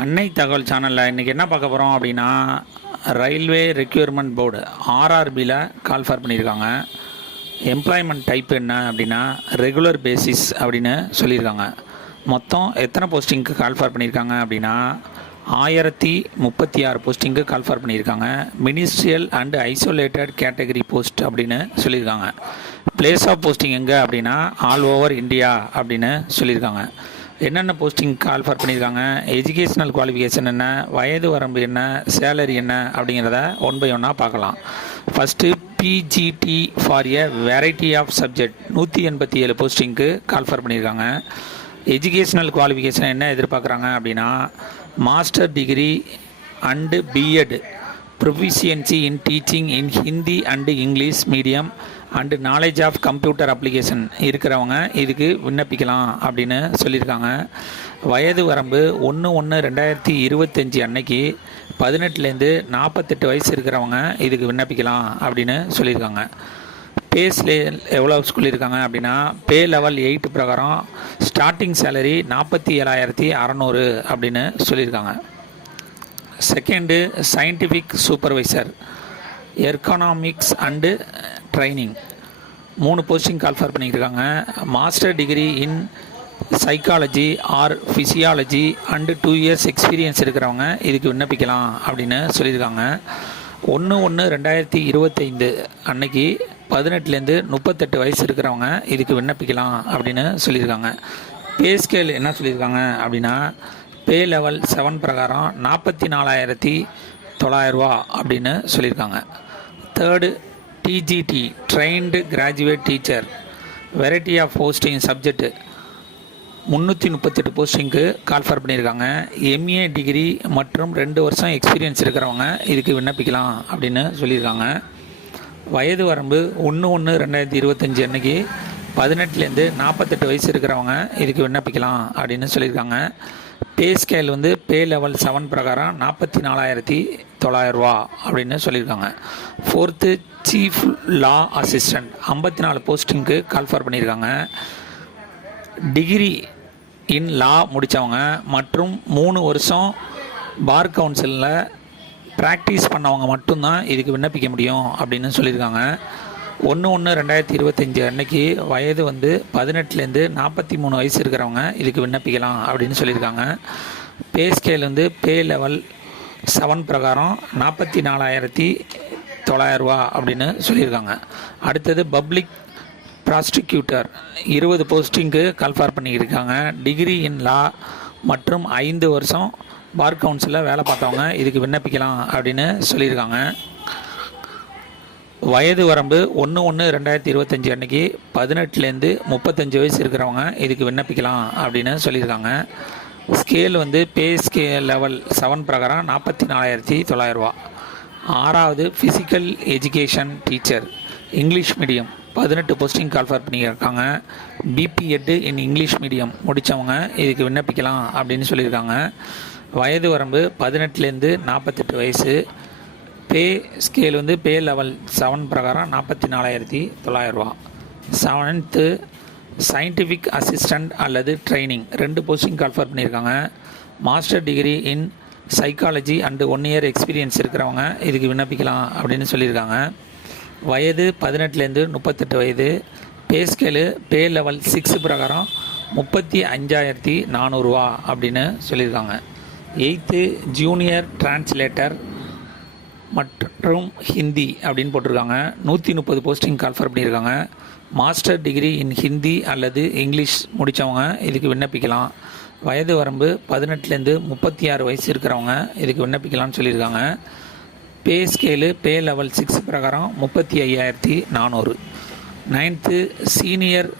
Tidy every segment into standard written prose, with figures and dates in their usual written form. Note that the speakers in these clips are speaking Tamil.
அன்னை தகவல் சேனலில் இன்றைக்கி என்ன பார்க்க போகிறோம் அப்படின்னா, ரயில்வே ரெக்யூர்மெண்ட் போர்டு ஆர்ஆர்பியில் கால்ஃபார் பண்ணியிருக்காங்க. எம்ப்ளாய்மெண்ட் டைப் என்ன அப்படின்னா ரெகுலர் பேசிஸ் அப்படின்னு சொல்லியிருக்காங்க. மொத்தம் எத்தனை போஸ்டிங்க்கு கால்ஃபார் பண்ணியிருக்காங்க அப்படின்னா 1036 போஸ்டிங்க்கு கால்ஃபார் பண்ணியிருக்காங்க. Ministerial and isolated category post அப்படின்னு சொல்லியிருக்காங்க. பிளேஸ் ஆஃப் போஸ்டிங் எங்கே அப்படின்னா ஆல் ஓவர் இந்தியா அப்படின்னு சொல்லியிருக்காங்க. என்னென்ன போஸ்டிங் கால்ஃபார் பண்ணியிருக்காங்க, எஜுகேஷ்னல் குவாலிஃபிகேஷன் என்ன, வயது வரம்பு என்ன, சேலரி என்ன அப்படிங்கிறத ஒன் பை ஒன்னாக பார்க்கலாம். First PGT for a variety of subject 187 போஸ்டிங்க்கு கால்ஃபார் பண்ணியிருக்காங்க. எஜுகேஷ்னல் குவாலிஃபிகேஷன் என்ன எதிர்பார்க்குறாங்க அப்படின்னா master degree and B Ed, proficiency in teaching in Hindi and English medium and knowledge of computer application இருக்கிறவங்க இதுக்கு விண்ணப்பிக்கலாம் அப்படின்னு சொல்லியிருக்காங்க. வயது வரம்பு 1/1/2025 அன்னைக்கு 18லேருந்து 48 வயசு இருக்கிறவங்க இதுக்கு விண்ணப்பிக்கலாம் அப்படின்னு சொல்லியிருக்காங்க. பே ஸ்கேல் எவ்வளோ சொல்லியிருக்காங்க அப்படின்னா பே லெவல் 8 பிரகாரம் ஸ்டார்டிங் சேலரி 47,600 அப்படின்னு சொல்லியிருக்காங்க. Second scientific supervisor ergonomics and training 3 posting call for பண்ணியிருக்காங்க. Master degree in psychology or physiology and 2 years experience இருக்கிறவங்க இதுக்கு விண்ணப்பிக்கலாம் அப்படின்னு சொல்லியிருக்காங்க. 1/1/2025 அன்னைக்கு 18லேருந்து 38 வயசு இருக்கிறவங்க இதுக்கு விண்ணப்பிக்கலாம் அப்படின்னு சொல்லியிருக்காங்க. பே ஸ்கேல் என்ன சொல்லியிருக்காங்க அப்படின்னா பே லெவல் 7 பிரகாரம் 44,900 ரூபா அப்படின்னு சொல்லியிருக்காங்க. Third TGT trained graduate teacher variety of posting subject 338 போஸ்டிங்க்கு கால்ஃபார் பண்ணியிருக்காங்க. எம்ஏ டிகிரி மற்றும் 2 வருஷம் எக்ஸ்பீரியன்ஸ் இருக்கிறவங்க இதுக்கு விண்ணப்பிக்கலாம் அப்படின்னு சொல்லியிருக்காங்க. வயது வரம்பு 1/1/2025 அன்னைக்கு 18லேருந்து 48 வயசு இருக்கிறவங்க இதுக்கு விண்ணப்பிக்கலாம் அப்படின்னு சொல்லியிருக்காங்க. பே ஸ்கேல் பே லெவல் 7 பிரகாரம் 44,900 ரூபா அப்படின்னு சொல்லியிருக்காங்க. ஃபோர்த்து சீஃப் லா அசிஸ்டண்ட் 54 போஸ்டிங்க்கு கால்ஃபார் பண்ணியிருக்காங்க. டிகிரி இன் லா முடித்தவங்க மற்றும் 3 வருஷம் பார் கவுன்சிலில் ப்ராக்டிஸ் பண்ணவங்க மட்டும்தான் இதுக்கு விண்ணப்பிக்க முடியும் அப்படின்னு சொல்லியிருக்காங்க. 1/1/2025 அன்னைக்கு வயது 18லேருந்து 43 வயசு இருக்கிறவங்க இதுக்கு விண்ணப்பிக்கலாம் அப்படின்னு சொல்லியிருக்காங்க. பே ஸ்கேல் பே லெவல் 7 பிரகாரம் 44,900 ரூபா அப்படின்னு சொல்லியிருக்காங்க. அடுத்தது பப்ளிக் ப்ராசிக்யூட்டர் 20 போஸ்டிங்க்கு கால்ஃபார் பண்ணியிருக்காங்க. டிகிரி இன் லா மற்றும் 5 வருஷம் பார் கவுன்சிலில் வேலை பார்த்தவங்க இதுக்கு விண்ணப்பிக்கலாம் அப்படின்னு சொல்லியிருக்காங்க. வயது வரம்பு 1/1/2025 அன்னைக்கு 18லேருந்து 35 வயசு இருக்கிறவங்க இதுக்கு விண்ணப்பிக்கலாம் அப்படின்னு சொல்லியிருக்காங்க. ஸ்கேல் பே ஸ்கேல் லெவல் 7 பிரகாரம் 44,900 ரூபா. ஆறாவது physical education teacher English medium 18 posting call for பண்ணியிருக்காங்க. பிபிஎட் இன் இங்கிலீஷ் மீடியம் முடித்தவங்க இதுக்கு விண்ணப்பிக்கலாம் அப்படின்னு சொல்லியிருக்காங்க. வயது வரம்பு 18லேருந்து 48 வயசு. பே ஸ்கேல் பே லெவல் 7 பிரகாரம் 44,900 ரூபா. 7த்து சயின்டிஃபிக் அசிஸ்டண்ட் அல்லது ட்ரைனிங் 2 போஸ்டிங் கால்ஃபார் பண்ணியிருக்காங்க. Master degree in psychology and 1 year experience இருக்கிறவங்க இதுக்கு விண்ணப்பிக்கலாம் அப்படின்னு சொல்லியிருக்காங்க. வயது 18லேருந்து 38 வயது. பே ஸ்கேலு பே லெவல் 6 பிரகாரம் 35,400 ரூபா அப்படின்னு சொல்லியிருக்காங்க. 8த்து ஜூனியர் டிரான்ஸ்லேட்டர் மற்றும் ஹிந்தி அப்படின்னு போட்டிருக்காங்க. 130 போஸ்டிங் கால்ஃபார் பண்ணியிருக்காங்க. மாஸ்டர் டிகிரி இன் ஹிந்தி அல்லது இங்கிலீஷ் முடித்தவங்க இதுக்கு விண்ணப்பிக்கலாம். வயது வரம்பு 18லேருந்து 36 வயசு இருக்கிறவங்க இதுக்கு விண்ணப்பிக்கலாம்னு சொல்லியிருக்காங்க. பே ஸ்கேலு பே லெவல் 6 பிரகாரம் 35,400. 9த்து senior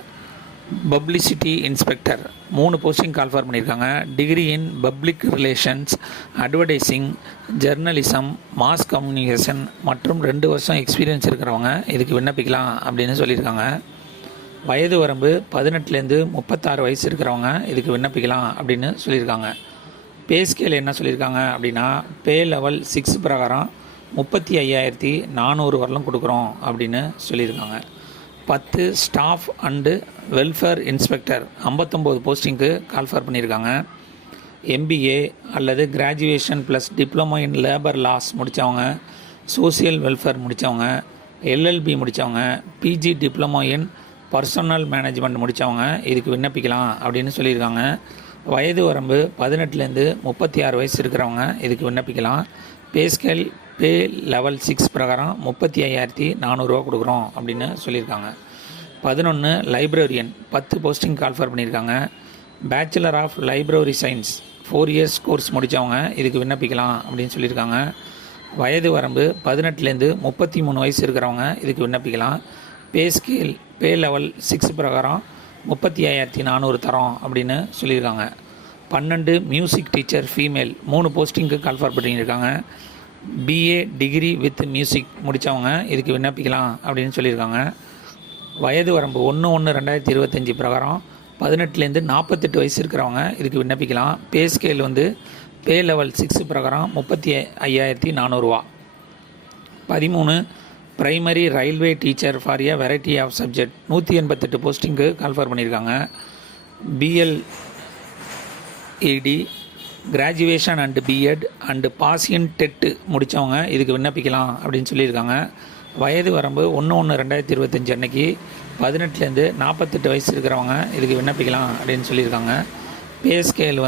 publicity inspector 3 posting call for பண்ணியிருக்காங்க. Degree in public relations, advertising, journalism, mass communication மற்றும் 2 வருஷம் எக்ஸ்பீரியன்ஸ் இருக்கிறவங்க இதுக்கு விண்ணப்பிக்கலாம் அப்படின்னு சொல்லியிருக்காங்க. வயது வரம்பு 18லேருந்து 36 வயசு இருக்கிறவங்க இதுக்கு விண்ணப்பிக்கலாம் அப்படின்னு சொல்லியிருக்காங்க. பே ஸ்கேல் என்ன சொல்லியிருக்காங்க அப்படின்னா பே லெவல் 6 பிரகாரம் 35,400 வரலும் கொடுக்குறோம் அப்படின்னு சொல்லியிருக்காங்க. 10 ஸ்டாஃப் அண்டு வெல்ஃபேர் இன்ஸ்பெக்டர் 59 போஸ்டிங்க்கு கால்ஃபார் பண்ணியிருக்காங்க. எம்பிஏ அல்லது graduation plus diploma in labour laws முடித்தவங்க, சோசியல் வெல்ஃபேர் முடித்தவங்க, எல்எல்பி முடித்தவங்க, PG diploma in personnel management முடித்தவங்க இதுக்கு விண்ணப்பிக்கலாம் அப்படின்னு சொல்லியிருக்காங்க. வயது வரம்பு 18லேருந்து 36 வயசு இருக்கிறவங்க இதுக்கு விண்ணப்பிக்கலாம். பே ஸ்கேல் பே லெவல் 6 பிரகாரம் 35,400 கொடுக்குறோம் அப்படின்னு சொல்லியிருக்காங்க. 11 லைப்ரரியன் 10 போஸ்டிங் கால்ஃபர் பண்ணியிருக்காங்க. Bachelor of library science 4 years course முடித்தவங்க இதுக்கு விண்ணப்பிக்கலாம் அப்படின்னு சொல்லியிருக்காங்க. வயது வரம்பு 18லேருந்து 33 வயசு இருக்கிறவங்க இதுக்கு விண்ணப்பிக்கலாம். பே ஸ்கேல் பே லெவல் 6 பிரகாரம் 35,400 தரோம் அப்படின்னு சொல்லியிருக்காங்க. 12 மியூசிக் டீச்சர் ஃபீமேல் 3 போஸ்டிங்க்கு கால்ஃபர் பண்ணியிருக்காங்க. பிஏ டிகிரி வித் மியூசிக் முடித்தவங்க இதுக்கு விண்ணப்பிக்கலாம் அப்படின்னு சொல்லியிருக்காங்க. வயது வரம்பு 1/1/2025 பிரகாரம் 18லேருந்து 48 வயசு இருக்கிறவங்க இதுக்கு விண்ணப்பிக்கலாம். பே ஸ்கேல் பே லெவல் 6 பிரகாரம் 35,400. 13 primary railway teacher for a variety of subject 188 போஸ்டிங்க்கு கால்ஃபர் பண்ணியிருக்காங்க. B L E D graduation and B Ed and pass in TET முடித்தவங்க இதுக்கு விண்ணப்பிக்கலாம் அப்படின்னு சொல்லியிருக்காங்க. வயது வரம்பு 1/1/2025 அன்னைக்கு 18லேருந்து 48 வயசு இருக்கிறவங்க இதுக்கு விண்ணப்பிக்கலாம் அப்படின்னு சொல்லியிருக்காங்க. பே ஸ்கேல்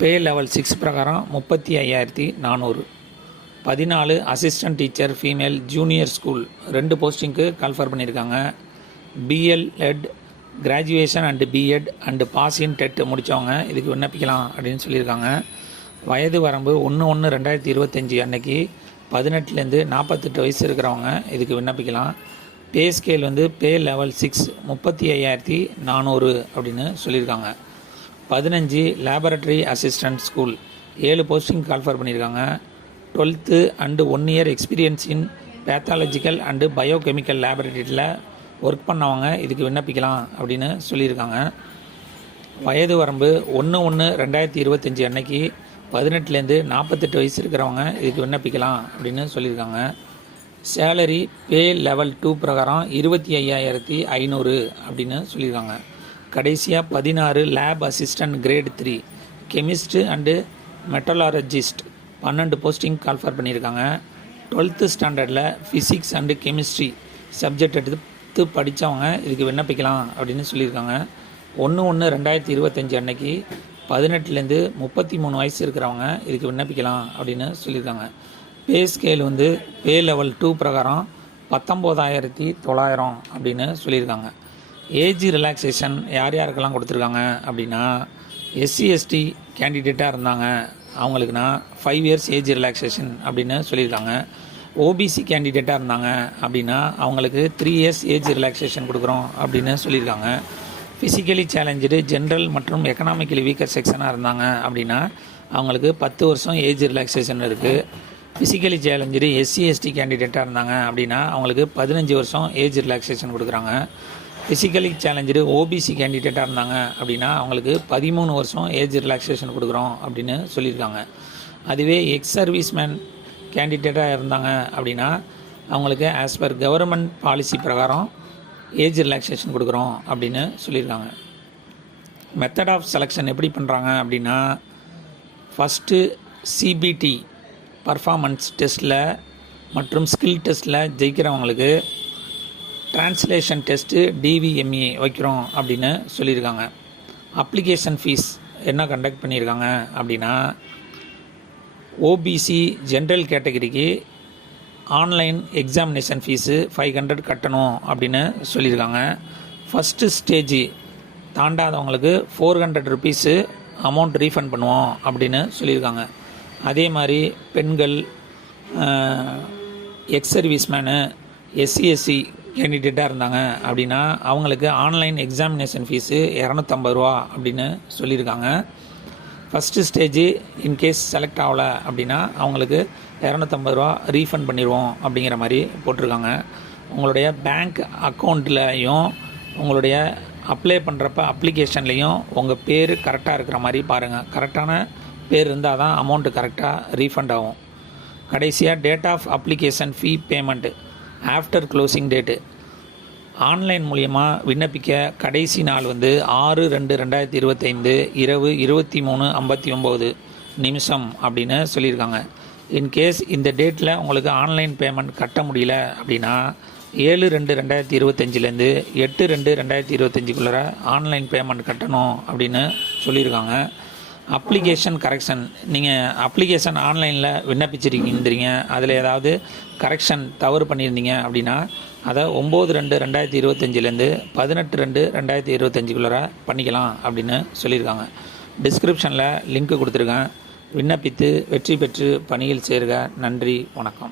பே லெவல் 6 பிரகாரம் 35,400. 14 assistant teacher female junior school 2 போஸ்டிங்க்கு கால்ஃபர் பண்ணியிருக்காங்க. B L Ed graduation and B Ed and pass in TET முடித்தவங்க இதுக்கு விண்ணப்பிக்கலாம் அப்படின்னு சொல்லியிருக்காங்க. வயது வரம்பு 1/1/2025 அன்னைக்கு 18லேருந்து 48 வயசு இருக்கிறவங்க இதுக்கு விண்ணப்பிக்கலாம். பே ஸ்கேல் பே லெவல் 6 35,400 அப்படின்னு சொல்லியிருக்காங்க. 15 laboratory assistant school 7 posting call for பண்ணியிருக்காங்க. 12th and 1 year experience in pathological and biochemical லேபரட்டரியில் ஒர்க் பண்ணவங்க இதுக்கு விண்ணப்பிக்கலாம் அப்படின்னு சொல்லியிருக்காங்க. வயது வரம்பு 1/1/2025 அன்னைக்கு 18லேருந்து 48 வயசு இருக்கிறவங்க இதுக்கு விண்ணப்பிக்கலாம் அப்படின்னு சொல்லியிருக்காங்க. சேலரி பே லெவல் 2 பிரகாரம் 25,500 அப்படின்னு சொல்லியிருக்காங்க. கடைசியாக 16 lab assistant grade 3 chemist and metallurgist 12 posting call for பண்ணியிருக்காங்க. 12th ஸ்டாண்டர்டில் ஃபிசிக்ஸ் அண்டு கெமிஸ்ட்ரி சப்ஜெக்ட் எடுத்து படித்தவங்க இதுக்கு விண்ணப்பிக்கலாம் அப்படின்னு சொல்லியிருக்காங்க. 1/1/2025 அன்னைக்கு 18லேருந்து 33 வயசு இருக்கிறவங்க இதுக்கு விண்ணப்பிக்கலாம் அப்படின்னு சொல்லியிருக்காங்க. பே ஸ்கேல் பே லெவல் 2 பிரகாரம் 19,900 அப்படின்னு சொல்லியிருக்காங்க. ஏஜ் ரிலாக்ஸேஷன் யார் யாருக்கெல்லாம் கொடுத்துருக்காங்க அப்படின்னா, எஸ்சி எஸ்டி கேண்டிடேட்டாக இருந்தாங்க அவங்களுக்குனா 5 இயர்ஸ் ஏஜ் ரிலாக்ஸேஷன் அப்படின்னு சொல்லியிருக்காங்க. ஓபிசி கேண்டிடேட்டாக இருந்தாங்க அப்படின்னா அவங்களுக்கு 3 இயர்ஸ் ஏஜ் ரிலாக்ஸேஷன் கொடுக்குறோம் அப்படின்னு சொல்லியிருக்காங்க. ஃபிசிக்கலி சேலஞ்சு ஜென்ரல் மற்றும் எக்கனாமிக்கலி வீக்கர் செக்ஷனாக இருந்தாங்க அப்படின்னா அவங்களுக்கு 10 வருஷம் ஏஜ் ரிலாக்ஸேஷன் இருக்குது. ஃபிசிக்கலி சேலஞ்சு எஸ்சி எஸ்டி கேண்டிடேட்டாக இருந்தாங்க அப்படின்னா அவங்களுக்கு 15 வருஷம் ஏஜ் ரிலாக்ஸேஷன் கொடுக்குறாங்க. ஃபிசிக்கலி சேலஞ்சு ஓபிசி கேண்டிடேட்டாக இருந்தாங்க அப்படின்னா அவங்களுக்கு 13 வருஷம் ஏஜ் ரிலாக்ஸேஷன் கொடுக்குறோம் அப்படின்னு சொல்லியிருக்காங்க. அதுவே எக்ஸ் சர்வீஸ்மேன் கேண்டிடேட்டாக இருந்தாங்க அப்படின்னா அவங்களுக்கு ஆஸ் பர் கவர்மெண்ட் பாலிசி பிரகாரம் ஏஜ் ரிலாக்ஸேஷன் கொடுக்குறோம் அப்படின்னு சொல்லியிருக்காங்க. மெத்தட் ஆஃப் செலெக்ஷன் எப்படி பண்ணுறாங்க அப்படின்னா, ஃபஸ்ட்டு சிபிடி பர்ஃபார்மன்ஸ் டெஸ்ட்டில் மற்றும் ஸ்கில் டெஸ்ட்டில் ஜெயிக்கிறவங்களுக்கு டிரான்ஸ்லேஷன் டெஸ்ட்டு டிவிஎம்இ வைக்கிறோம் அப்படின்னு சொல்லியிருக்காங்க. அப்ளிகேஷன் ஃபீஸ் என்ன கண்டக்ட் பண்ணியிருக்காங்க அப்படின்னா, ஓபிசி ஜென்ரல் கேட்டகரிக்கு ஆன்லைன் எக்ஸாமினேஷன் ஃபீஸு 500 கட்டணும் அப்படின்னு சொல்லியிருக்காங்க. ஃபஸ்ட்டு ஸ்டேஜி தாண்டாதவங்களுக்கு 400 ருபீஸு அமௌண்ட் ரீஃபண்ட் பண்ணுவோம் அப்படின்னு சொல்லியிருக்காங்க. அதே மாதிரி பெண்கள், எக்ஸ் சர்வீஸ்மேனு, எஸ்சி கேண்டிடேட்டாக இருந்தாங்க அப்படின்னா அவங்களுக்கு ஆன்லைன் எக்ஸாமினேஷன் ஃபீஸு 250 ரூபா அப்படின்னு சொல்லியிருக்காங்க. ஃபஸ்ட்டு ஸ்டேஜு இன்கேஸ் செலக்ட் ஆகலை அப்படின்னா அவங்களுக்கு 250 ரூபா ரீஃபண்ட் பண்ணிடுவோம் அப்படிங்கிற மாதிரி போட்டிருக்காங்க. உங்களுடைய பேங்க் அக்கௌண்ட்லையும் உங்களுடைய அப்ளை பண்ணுறப்ப அப்ளிகேஷன்லேயும் உங்கள் பேர் கரெக்டாக இருக்கிற மாதிரி பாருங்கள். கரெக்டான பேர் இருந்தால் தான் அமௌண்ட்டு கரெக்டாக ரீஃபண்ட் ஆகும். கடைசியாக date of application fee payment after closing date online மூலியமாக விண்ணப்பிக்க கடைசி நாள் வந்து 6/2/2025 இரவு 23:59 நிமிஷம் அப்படின்னு சொல்லியிருக்காங்க. இன்கேஸ் இந்த டேட்டில் உங்களுக்கு ஆன்லைன் பேமெண்ட் கட்ட முடியல அப்படின்னா 7/2/2025லேருந்து 8/2/2025க்குள்ளே ஆன்லைன் பேமெண்ட் கட்டணும் அப்படின்னு சொல்லியிருக்காங்க. அப்ளிகேஷன் கரெக்ஷன், நீங்கள் அப்ளிகேஷன் ஆன்லைனில் விண்ணப்பிச்சிருக்கீங்க, அதில் ஏதாவது கரெக்ஷன் தவறு பண்ணியிருந்தீங்க அப்படின்னா அதை 9/2/2025லேருந்து 18/2/2025க்குள்ளே பண்ணிக்கலாம் அப்படின்னு சொல்லியிருக்காங்க. டிஸ்கிரிப்ஷனில் லிங்க் கொடுத்துருக்கேன். விண்ணப்பித்து வெற்றி பெற்று பணியில் சேருக. நன்றி, வணக்கம்.